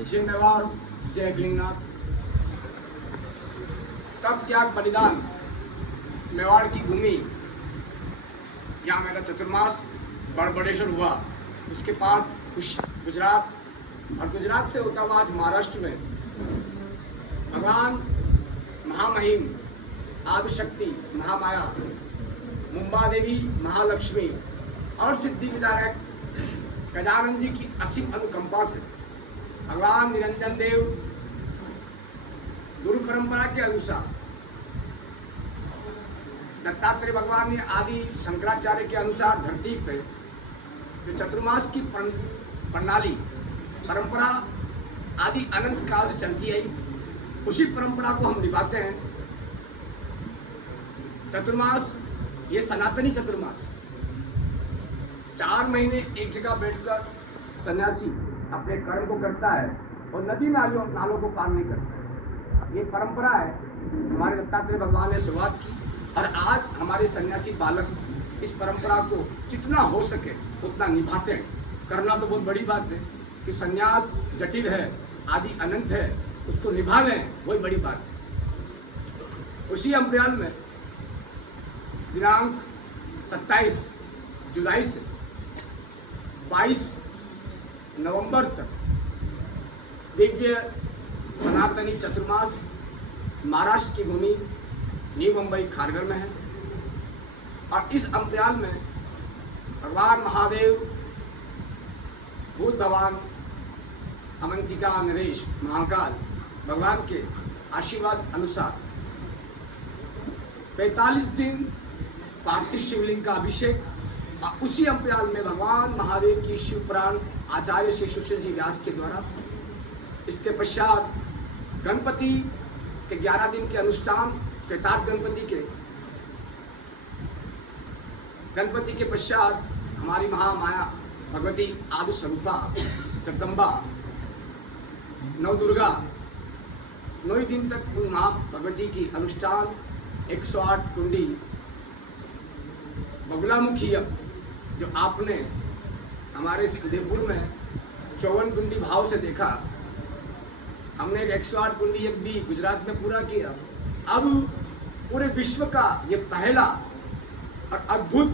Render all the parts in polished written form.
जय मेवाड़, जय गलिंगनाथ। तब त्याग बलिदान मेवाड़ की भूमि, यहाँ मेरा चतुर्मास बड़बड़ेश्वर हुआ। उसके बाद गुजरात, और गुजरात से होता हुआ आज महाराष्ट्र में भगवान महामहिम आदिशक्ति महामाया मुंबा देवी महालक्ष्मी और सिद्धि विधायक गजानन जी की असीम अनुकंपा से भगवान निरंजन देव गुरु परंपरा के अनुसार दत्तात्रेय भगवान ने आदि शंकराचार्य के अनुसार धरती पे जो चतुर्मास की प्रणाली परंपरा आदि अनंत काल से चलती आई, उसी परंपरा को हम निभाते हैं। चतुर्मास ये सनातनी चतुर्मास 4 महीने एक जगह बैठकर सन्यासी अपने कर्म को करता है और नदी नालों को पार नहीं करता। ये परंपरा है, हमारे दत्तात्रेय भगवान ने शुरुआत की और आज हमारे सन्यासी बालक इस परंपरा को जितना हो सके उतना निभाते हैं। करना तो बहुत बड़ी बात है कि सन्यास जटिल है, आदि अनंत है, उसको निभा लें वही बड़ी बात है। उसी अप्रैल में दिनांक 27 जुलाई से 22 नवंबर तक दिव्य सनातनी चतुर्मास महाराष्ट्र की भूमि न्यू मुंबई खारघर में है। और इस अप्रैल में भगवान महादेव भूत भगवान अमंतिका नरेश महाकाल भगवान के आशीर्वाद अनुसार 45 दिन पार्थिव शिवलिंग का अभिषेक और उसी अप्रैल में भगवान महादेव की शिव पुराण आचार्य श्री सुशील जी व्यास के द्वारा, इसके पश्चात गणपति के 11 दिन के अनुष्ठान श्वेतार्थ गणपति के पश्चात हमारी महामाया भगवती आदि स्वरूपा जगदम्बा नवदुर्गा 9 दिन तक उन माँ भगवती की अनुष्ठान 108 कुंडी बगुलामुखी जो आपने हमारे उदयपुर में 54 कुंडी भाव से देखा, हमने 108 कुंडी यज्ञ भी गुजरात में पूरा किया। अब पूरे विश्व का ये पहला और अद्भुत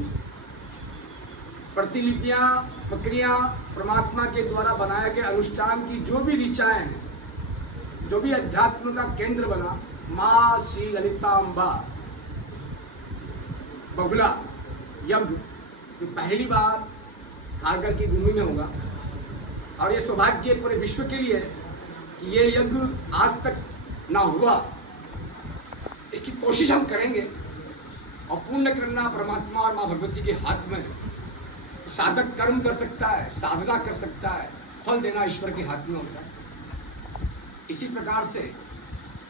प्रतिलिपियां प्रक्रिया परमात्मा के द्वारा बनाए गए अनुष्ठान की जो भी ऋचाएं हैं, जो भी अध्यात्म का केंद्र बना, माँ श्री ललितांबा बगुला यज्ञ जो पहली बार खारघर की भूमि में होगा। और ये सौभाग्य पूरे विश्व के लिए कि ये यज्ञ आज तक ना हुआ, इसकी कोशिश हम करेंगे और पूर्ण करना परमात्मा और माँ भगवती के हाथ में है। साधक कर्म कर सकता है, साधना कर सकता है, फल देना ईश्वर के हाथ में होता है। इसी प्रकार से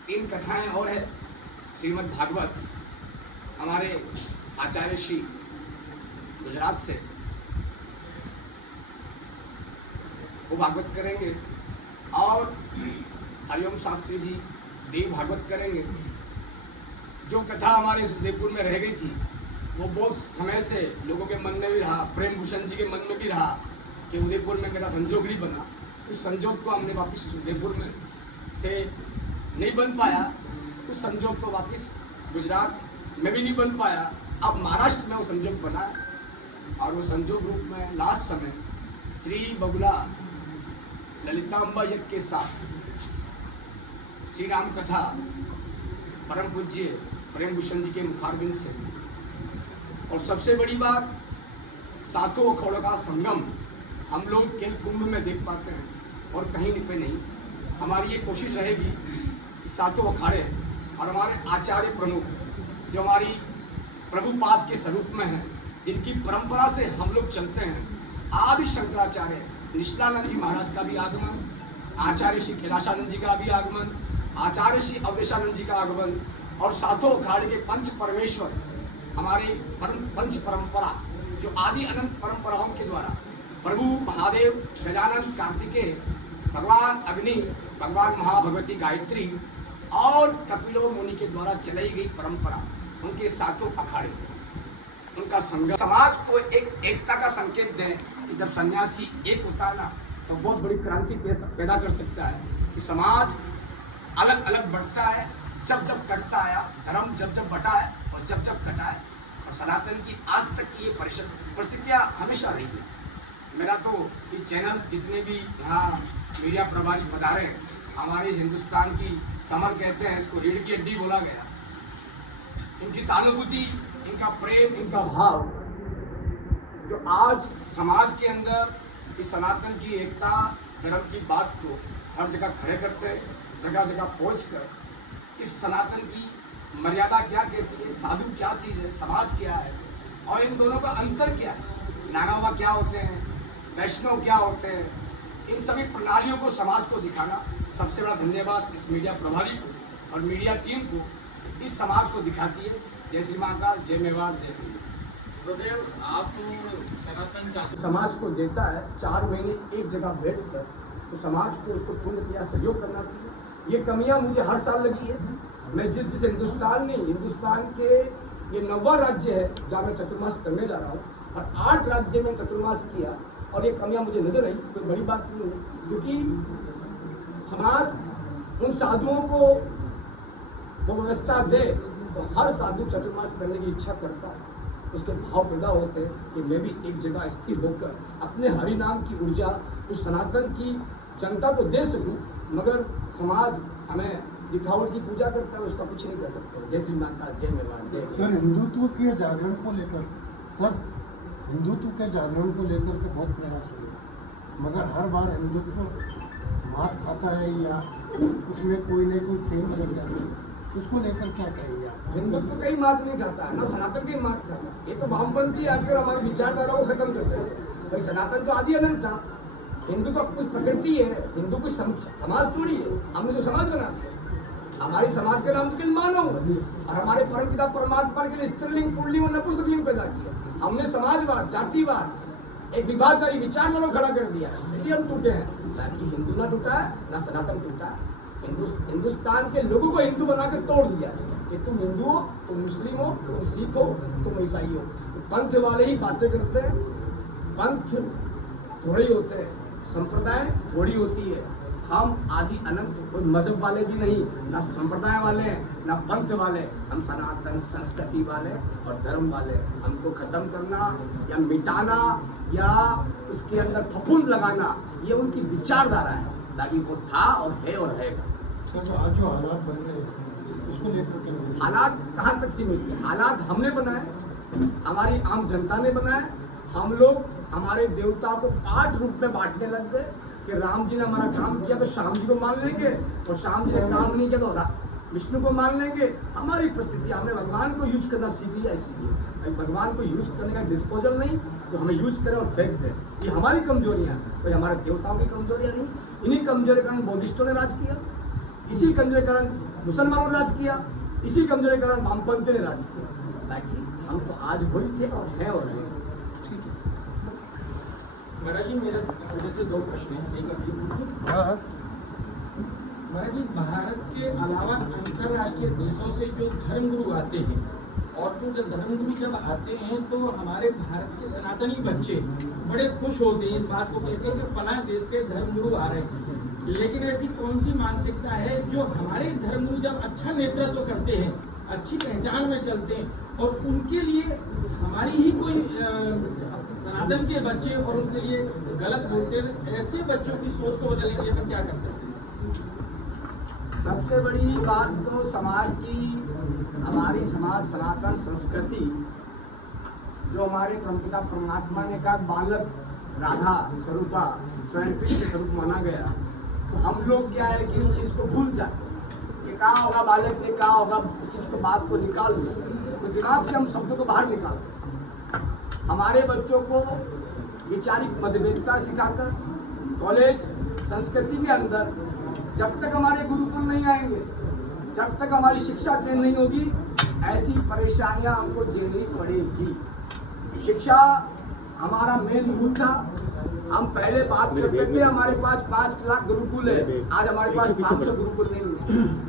3 कथाएं और है श्रीमद् भागवत, हमारे आचार्य श्री गुजरात से वो भागवत करेंगे और हरिओम शास्त्री जी देव भागवत करेंगे। जो कथा हमारे उदयपुर में रह गई थी वो बहुत समय से लोगों के मन में भी रहा, प्रेम भूषण जी के मन में भी रहा कि उदयपुर में मेरा संजोग नहीं बना। उस संजोग को हमने वापस उदयपुर में से नहीं बन पाया, उस संजोग को वापस गुजरात में भी नहीं बन पाया। अब महाराष्ट्र में वो संजोग बना और वो संजोग रूप में लास्ट समय श्री बगुला ललितांबा यज्ञ के साथ श्री राम कथा परम पूज्य प्रेम भूषण जी के मुखारबिंद से, और सबसे बड़ी बात 7 अखाड़ों का संगम हम लोग केवल कुंभ में देख पाते हैं और कहीं पे नहीं। हमारी ये कोशिश रहेगी कि 7 अखाड़े और हमारे आचार्य प्रमुख जो हमारी प्रभुपाद के स्वरूप में हैं, जिनकी परंपरा से हम लोग चलते हैं, आदि शंकराचार्य निष्ठानंद जी महाराज का भी आगमन, आचार्य श्री कैलाशानंद जी का भी आगमन, आचार्य श्री अवधेशानंद जी का आगमन और 7 अखाड़े के पंच परमेश्वर हमारी पंच परंपरा जो आदि अनंत परंपराओं के द्वारा प्रभु महादेव, गजानन, कार्तिकेय, भगवान अग्नि, भगवान महाभगवती गायत्री और कपिलो मुनि के द्वारा चलाई गई परंपरा, उनके 7 अखाड़े, उनका संगम समाज को एक एकता का संकेत दें कि जब सन्यासी एक होता है ना तो बहुत बड़ी क्रांति पैदा कर सकता है कि समाज अलग अलग बढ़ता है, जब जब कटता आया, धर्म जब जब बटा है और जब जब कटा है। और सनातन की आज तक की ये परिस्थितियाँ हमेशा रही है। मेरा तो इस चैनल जितने भी यहाँ मीडिया प्रभारी पधारे हैं, हमारे हिंदुस्तान की कमर कहते हैं, इसको रीढ़ की हड्डी बोला गया। इनकी सहानुभूति, इनका प्रेम, इनका भाव जो आज समाज के अंदर इस सनातन की एकता, धर्म की बात को हर जगह खड़े करते हैं, जगह जगह पहुंचकर इस सनातन की मर्यादा क्या कहती है, साधु क्या चीज़ है, समाज क्या है और इन दोनों का अंतर क्या है, नागावा क्या होते हैं, वैष्णव क्या होते हैं, इन सभी प्रणालियों को समाज को दिखाना। सबसे बड़ा धन्यवाद इस मीडिया प्रभारी को और मीडिया टीम को, इस समाज को दिखाती है। जय श्री महाकाल, जय मेवाड़, जय हिंद। गुरुदेव, आप सनातन चाहते समाज को देता है 4 महीने एक जगह बैठकर, तो समाज को उसको पूर्णतया सहयोग करना चाहिए। ये कमियां मुझे हर साल लगी है। मैं जिस हिंदुस्तान के ये 9वां राज्य है जहाँ मैं चतुर्मास करने जा रहा हूँ और 8 राज्य में चतुर्मास किया और ये कमियां मुझे नजर आई। कोई बड़ी बात नहीं है, क्योंकि समाज उन साधुओं को वो व्यवस्था दे तो हर साधु चतुर्मास करने की इच्छा करता है। उसके भाव पैदा होते हैं कि मैं भी एक जगह स्थिर होकर अपने हरि नाम की ऊर्जा उस सनातन की जनता को दे सकूं। मगर समाज हमें दिखावट की पूजा करता है, उसका कुछ नहीं कर सकते। जय श्री महाकाल, जय मेवाड़, जय। सर, हिंदुत्व के जागरण को लेकर हिंदुत्व के जागरण को लेकर के बहुत प्रयास हुए, मगर हर बार हिंदुत्व मात खाता है या उसमें कोई न कोई सेंध लग जाती है। उसको लेकर क्या कहेंगे आप? हिंदुत्व कहीं मात नहीं खाता है, ना सनातन कहीं मात खाता। ये तो वामपंथी आकर हमारी विचारधारा को खत्म कर देते। भाई सनातन तो आदि अनंत था। हिंदू का कुछ प्रकृति है, हिंदू कुछ समाज थोड़ी है। हमने जो समाज बना दिया, हमारी समाज के नाम तो केवल मानव और हमारे परमपिता परमात्मा के लिए स्त्रीलिंग, पुल्लिंग और नपुंसकलिंग पैदा किया। हमने समाजवाद, जातिवाद, एक विभाजन विचार को खड़ा कर दिया, इसलिए हम टूटे हैं। बाकी हिंदू ना टूटा है, ना सनातन टूटा है। हिंदुस्तान के लोगों को हिंदू बनाकर तोड़ दिया कि तुम हिंदू हो, तुम मुस्लिम हो, तुम सिख हो, तुम ईसाई हो। पंथ वाले ही बातें करते हैं, पंथ थोड़े ही होते हैं, संप्रदाय थोड़ी होती है। हम आदि अनंत कोई मजहब वाले भी नहीं, ना संप्रदाय वाले, ना पंथ वाले। हम सनातन संस्कृति वाले और धर्म वाले। हमको खत्म करना या मिटाना या उसके अंदर फफूंद लगाना, ये उनकी विचारधारा है। बाकी वो था और है और रहेगा। सर, जो आज जो हालात बन रहे हैं उसको लेकर क्या बोलेंगे? हालात कहाँ तक सीमित है? हालात हमने बनाए, हमारी आम जनता ने बनाए। हम लोग हमारे देवता को 8 रूप में बांटने लग गए कि राम जी ने हमारा काम किया तो श्याम जी को मान लेंगे, और श्याम जी ने काम नहीं किया तो विष्णु को मान लेंगे। हमारी परिस्थिति, हमने भगवान को यूज करना सीख लिया। इसलिए भगवान को यूज करने का डिस्पोजल नहीं, तो हमें यूज करें और फेंक दें। ये हमारी कमजोरियाँ, कोई हमारे देवताओं की कमजोरियाँ नहीं। इन्हीं कमजोरी के कारण बौद्धिस्टों ने राज किया, इसी कमजोरी के कारण मुसलमानों ने राज किया, इसी कमजोरी के कारण वामपंथी ने राज किया। बाकी हम तो आज वही थे और हैं और रहेंगे। ठीक है महाराज जी, मेरे से 2 प्रश्न हैं। एक अभी महाराज जी, भारत के अलावा अंतर्राष्ट्रीय देशों से जो धर्मगुरु आते हैं, और जो धर्मगुरु जब आते हैं तो हमारे भारत के सनातनी बच्चे बड़े खुश होते हैं, इस बात को कहते हैं कि फलां देश के धर्मगुरु आ रहे हैं। लेकिन ऐसी कौन सी मानसिकता है जो हमारे धर्मगुरु जब अच्छा नेतृत्व करते हैं, अच्छी पहचान में चलते हैं, और उनके लिए हमारी ही कोई सनातन के बच्चे और उनके लिए गलत बोलते हैं, ऐसे बच्चों की सोच को बदलने के लिए हम क्या कर सकते हैं? सबसे बड़ी बात तो समाज की, हमारी समाज सनातन संस्कृति, जो हमारे परमपिता परमात्मा ने कहा बालक राधा स्वरूपा स्वयं कृष्ण स्वरूप माना गया, तो हम लोग क्या है कि उस चीज़ को भूल जाते हैं कि कहा होगा बालक ने, कहा होगा उस चीज़ को, बात को निकाल लो, तो दिमाग से हम शब्दों को बाहर निकालते हैं। हमारे बच्चों को वैचारिक मतभेदता सिखाकर कॉलेज संस्कृति के अंदर जब तक हमारे गुरुकुल नहीं आएंगे, जब तक हमारी शिक्षा चेंज नहीं होगी, ऐसी परेशानियां हमको झेलनी पड़ेगी। शिक्षा हमारा मेन मूल था, हम पहले बात करते थे हमारे पास 5 लाख गुरुकुल है, आज हमारे पास 500 गुरुकुल नहीं है।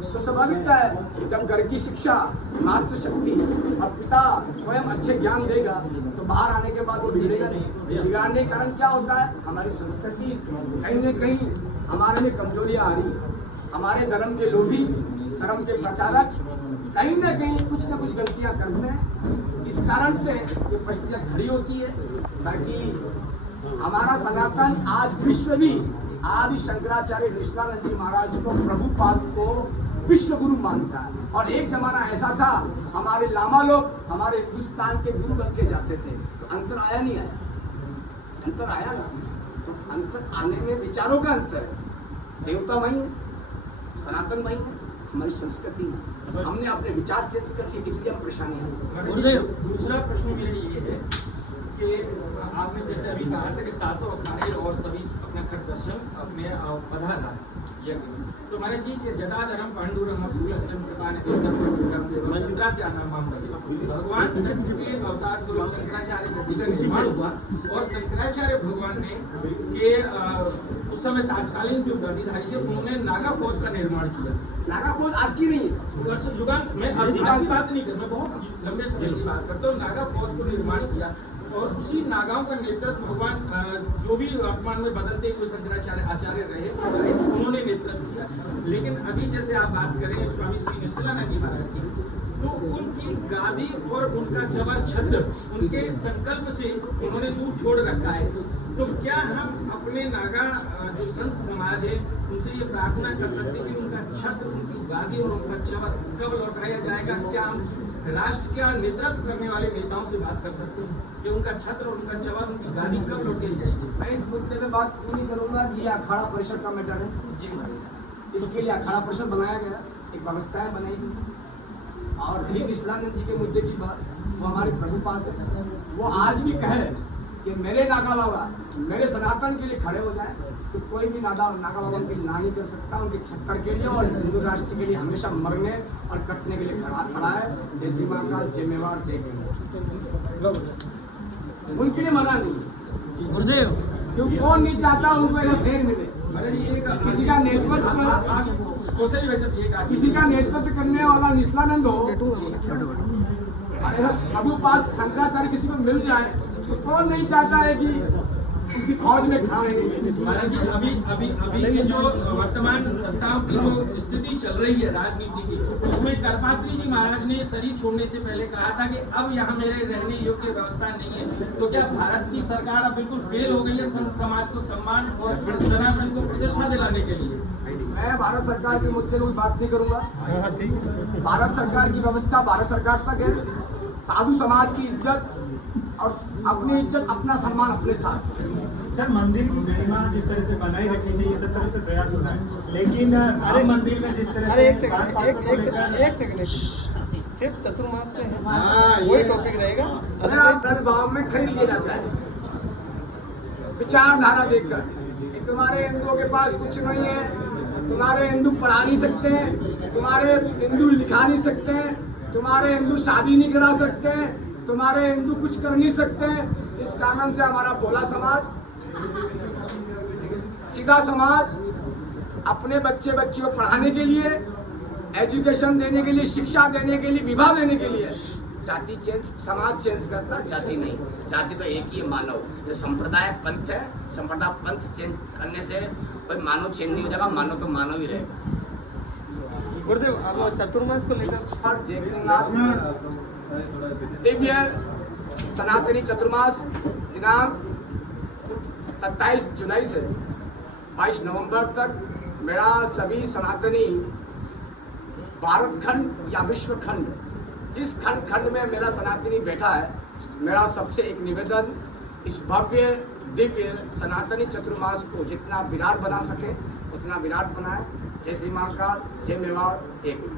तो स्वाभाविकता है जब घर की शिक्षा, मातृशक्ति और पिता स्वयं अच्छे ज्ञान देगा तो बाहर आने के बाद वो बिगड़ेगा नहीं। बिगाड़ने के कारण क्या होता है, हमारी संस्कृति कहीं न कहीं हमारे में कमजोरियाँ आ रही है। हमारे धर्म के लोभी, धर्म के प्रचारक कहीं न कहीं कुछ न कुछ गलतियाँ करते हैं। इस कारण से ये परिस्थितियाँ खड़ी होती है। ताकि हमारा सनातन आज विश्व भी आदि शंकराचार्य निष्ठानंद जी महाराज को, प्रभुपाद को विश्व गुरु मानता है। और एक जमाना ऐसा था हमारे लामा लोग हमारे हिंदुस्तान के गुरु बन के जाते थे, तो अंतर आया नहीं आया? अंतर आया ना। तो अंतर आने में विचारों का अंतर है। देवता वही है, सनातन वही है, हमारी संस्कृति में हमने अपने विचार चेंज कर लिए, इसलिए हम परेशानी है। दूसरा प्रश्न मेरा ये है कि आपने जैसे अभी कहा था कि सातों अखाड़े और सभी अपना खट दर्शन में पधारा यज्ञ, तो महाराज जी के जटाधरम पांडुरंग सूर्यस्तम कृपाने भगवान कृष्ण के अवतार स्वरूप शंकराचार्य का निर्माण हुआ और शंकराचार्य भगवान ने के उस समय तात्कालीन जो गद्दीधारी थे उन्होंने नागा फौज का निर्माण किया। नागा फौज आज की नहीं है, युगांत में आज की बात नहीं कर, मैं बहुत लंबे समय की बात करता हूँ। नागा फौज को निर्माण किया और उसी नागाओं का नेतृत्व भगवान जो भी वर्तमान में बदलते हुए शंकराचार्य आचार्य रहे उन्होंने नेतृत्व किया। लेकिन अभी जैसे आप बात करें स्वामी श्री निष्ठानंद जी महाराज की, तो उनकी गादी और उनका जबर छत्र उनके संकल्प से उन्होंने दूर छोड़ रखा है। तो क्या हम अपने नागा जो संत समाज है उनसे ये प्रार्थना कर सकते हैं कि उनका छत्र, उनकी गादी और उनका चवर कब लौटाया जाएगा? क्या हम राष्ट्र का नेतृत्व करने वाले नेताओं से बात कर सकते हैं कि उनका छत्र और उनका चवर, उनकी गादी कब लौटाई जाएगी? मैं इस मुद्दे में बात पूरी करूंगा कि ये अखाड़ा परिषद का मैटर है जी महाराज। इसके लिए अखाड़ा परिषद बनाया गया, एक व्यवस्थाएं बनाई गई। और रही निष्ठानंद जी के मुद्दे की बात, वो हमारे प्रभुपाद है, वो आज भी कहे कि मेरे नागा बाबा मेरे सनातन के लिए खड़े हो जाए, तो कोई भी नागा बाबा उनकी ना नहीं कर सकता। उनके छत्तर के लिए और हिंदू राष्ट्र के लिए हमेशा मरने और कटने के लिए खड़ा है। जय श्री महाकाल, जय मेवाड़, जय गंगा। उनके लिए मना नहीं गुरुदेव, क्योंकि कौन नहीं चाहता उनको ऐसा शेर मिले। किसी का नेतृत्व किसी का नेतृत्व करने वाला निष्ठानंद हो, प्रभुपाद शंकराचार्य किसी को मिल जाए तो कौन नहीं चाहता है कि उसकी फौज में खड़ा रहेंगे। महाराज जी अभी की जो वर्तमान सत्ताओं की जो स्थिति चल रही है राजनीति की, उसमें करपात्री जी महाराज ने शरीर छोड़ने से पहले कहा था कि अब यहाँ मेरे रहने योग्य व्यवस्था नहीं है। तो क्या भारत की सरकार अब बिल्कुल फेल हो गई है समाज को सम्मान और सनातन को प्रतिष्ठा दिलाने के लिए? मैं भारत सरकार के मुद्दे में बात नहीं करूंगा। भारत सरकार की व्यवस्था भारत सरकार तक है। साधु समाज की इज्जत और अपनी इज्जत, अपना सम्मान अपने साथ। सर, मंदिर की गरिमा जिस तरह से बनाई रखनी चाहिए, सब तरह से प्रयास होता है, लेकिन हर मंदिर में जिस तरह से एक सेकंड सिर्फ चतुर्मास में है, वही टॉपिक रहेगा। भाव में खरीद लिया जाता है विचारधारा देखकर। तुम्हारे हिंदुओं के पास कुछ नहीं है, तुम्हारे हिंदू पढ़ा नहीं सकते हैं, तुम्हारे हिंदू लिखा नहीं सकते हैं, तुम्हारे हिंदू शादी नहीं करा सकते हैं, तुम्हारे हिंदू कुछ कर नहीं सकते हैं। इस कारण से हमारा भोला समाज, सीधा समाज अपने बच्चे को पढ़ाने के लिए, एजुकेशन देने के लिए, शिक्षा देने के लिए, विवाह देने के लिए जाति चेंज, समाज चेंज करता, जाति नहीं। जाति तो एक ही है, मानव। जो संप्रदाय पंथ है, संप्रदाय पंथ चेंज करने से कोई मानव चेंज नहीं हो जाएगा। मानव तो मानव ही रहेगा। गुरुदेव, आप चतुर्मास को लेकर दिव्य सनातनी चतुर्मास दिनांक 27 जुलाई से 22 नवंबर तक मेरा सभी सनातनी भारत खंड या विश्व खंड, जिस खंड में मेरा सनातनी बैठा है, मेरा सबसे एक निवेदन, इस भव्य दिव्य सनातनी चतुर्मास को जितना विराट बना सके उतना विराट बनाए। जय श्री महाकाल, जय मेवाड़, जय गुरु।